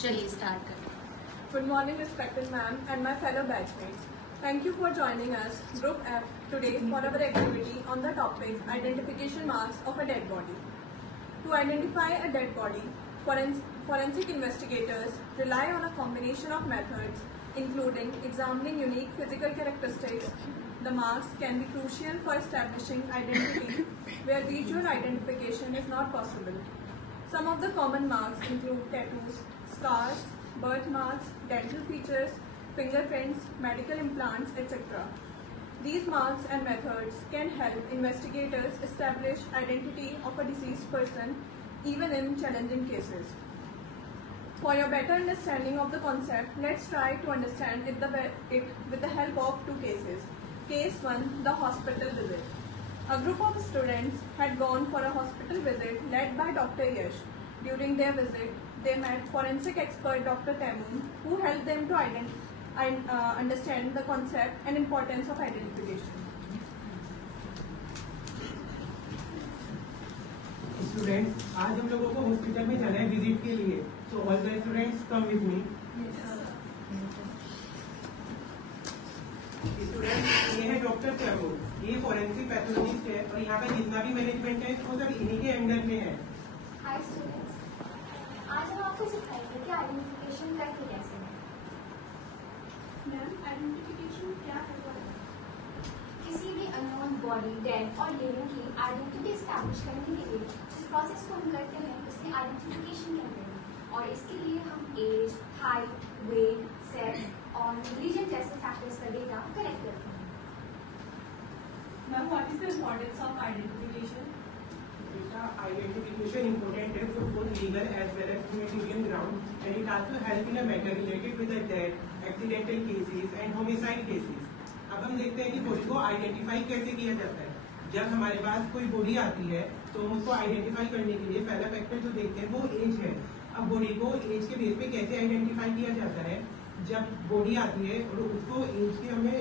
चलिए स्टार्ट करें। Good morning, respected ma'am and my fellow batchmates. Thank you for joining us, Group F, today for our activity on the topic Identification Marks of a Dead Body. To identify a dead body, forensic investigators rely on a combination of methods, including examining unique physical characteristics. The marks can be crucial for establishing identity where visual identification is not possible. Some of the common marks include tattoos, scars, birthmarks, dental features, fingerprints, medical implants, etc. These marks and methods can help investigators establish identity of a deceased person even in challenging cases. For your better understanding of the concept, let's try to understand it with the help of two cases. Case 1, the hospital visit. A group of students had gone for a hospital visit led by Dr. Yash. During their visit, they met forensic expert Dr. Taimun, who helped them to understand the concept and importance of identification. Students, आज हम लोगों को hospital में जाना है visit के लिए, so all the students come with me. Students, ये है डॉक्टर तैमूर, ये फॉरेंसिक पैथोलॉजिस्ट है और यहाँ का जितना भी मैनेजमेंट है वो सब इन्हीं के अंडर में है. हाय स्टूडेंट्स, आज हम आपको सिखाएंगे कि आइडेंटिफिकेशन करते कैसे है. मैम, आइडेंटिफिकेशन क्या है? किसी भी अननोन बॉडी, डेड और लिविंग की आइडेंटिटी एस्टैब्लिश करने के लिए जिस प्रोसेस को हम करते हैं उसे आइडेंटिफिकेशन कहते हैं और इसके लिए हम एज, हाइट, वेट, सेक्स और रिलीजन जैसे फैक्टर्स का डेटा कलेक्ट करते हैं. Ma'am, what is the importance of identification? Identification important है for both legal as well as humanitarian ground, and it also help in a matter related with the death, accidental cases and homicide cases. अब हम देखते हैं कि body को identify कैसे किया जाता है. जब हमारे पास कोई बॉडी आती है तो हम उसको आइडेंटिफाई करने के लिए पहला फैक्टर जो देखते हैं वो एज है. अब बॉडी को एज के बेस पे कैसे आइडेंटिफाई किया जाता है? जब बॉडी आती है और उसको एज के हमें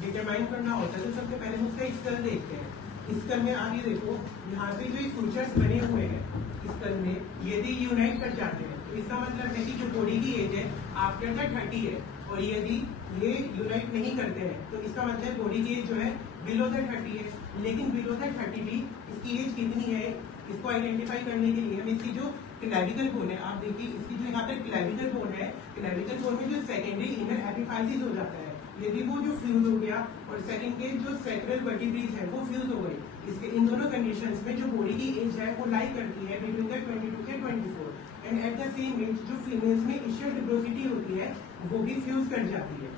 डिटरमाइन करना होता है तो सबसे पहले हम उसका स्कल देखते हैं. स्कल में आगे देखो, यहाँ पे जो फीचर्स बने हुए हैं स्कल में, यदि यूनाइट कर जाते हैं तो इसका मतलब है कि जो बॉडी की एज है आफ्टर द 30 है, और यदि ये यूनाइट नहीं करते हैं तो इसका मतलब बॉडी की एज जो है बिलो द 30 है. लेकिन बिलो द 30 भी इसकी एज कितनी है इसको आइडेंटिफाई करने के लिए हम इसकी जो क्लेविकल बोन है, आप देखिए इसकी जो यहाँ पे क्लेविकल बोन है, क्लेविकल बोन में जो सेकेंडरी इनर एपिफाइसिस हो जाता है, यदि वो जो फ्यूज हो गया और सेकंड के जो सैक्रल वर्टिब्रेज है वो फ्यूज हो गई, इसके इन दोनों कंडीशंस में जो बॉडी की एज है वो लाई करती है बिटवीन द 22 के 24, and at the same age जो फीमेल्स में इशियल डिब्रोसिटी होती है वो भी फ्यूज कर जाती है.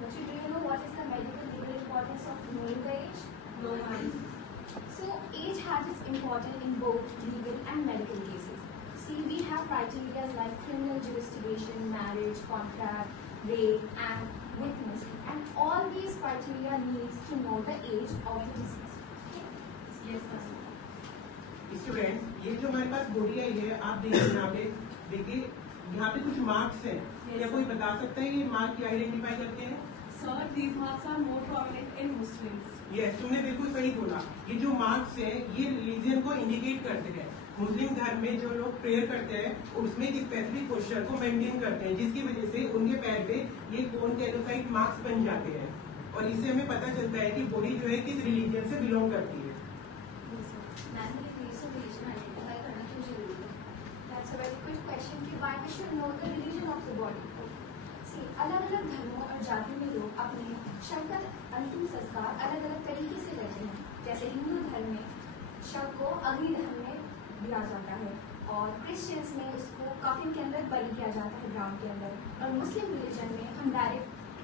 Do you know what is the medical legal importance of knowing the age? No, ma'am. So age has its importance in both legal and medical cases. See, we have criteria like criminal jurisdiction, marriage, contract, rape, and witness, and all these criteria needs to know the age of the deceased. Yes, ma'am. Students, ये जो हमारे पास body आई है आप देखिए यहाँ पे, देखिए यहाँ पे कुछ मार्क्स हैं. क्या कोई बता सकता है ये मार्क क्या आइडेंटिफाई करते हैं? Sir, these marks are more prominent in Muslims. Yes, तुमने बिल्कुल सही बोला. ये जो मार्क्स हैं ये रिलीजन को इंडिकेट करते हैं. मुस्लिम धर्म में जो लोग प्रेयर करते हैं उसमें एक स्पेसिफिक पोस्चर को मेंटेन करते हैं जिसकी वजह से उनके पैर पे ये कोन कैलोसाइट मार्क्स बन जाते हैं और इससे हमें पता चलता है कि बॉडी जो है किस रिलीजन से बिलोंग करती है. That's a very good question कि why we should know the religion of the body. See, अलग-अलग धर्मों और जाति में लोग अपने शव का अंतिम संस्कार अलग-अलग तरीके से करते हैं. जैसे हिंदू धर्म में शव को अग्निदहन में दिया जाता है और क्रिश्चियंस में उसको कफिन के अंदर बलि किया जाता है ग्राउंड के अंदर, और मुस्लिम रिलीजन में हम डायरेक्ट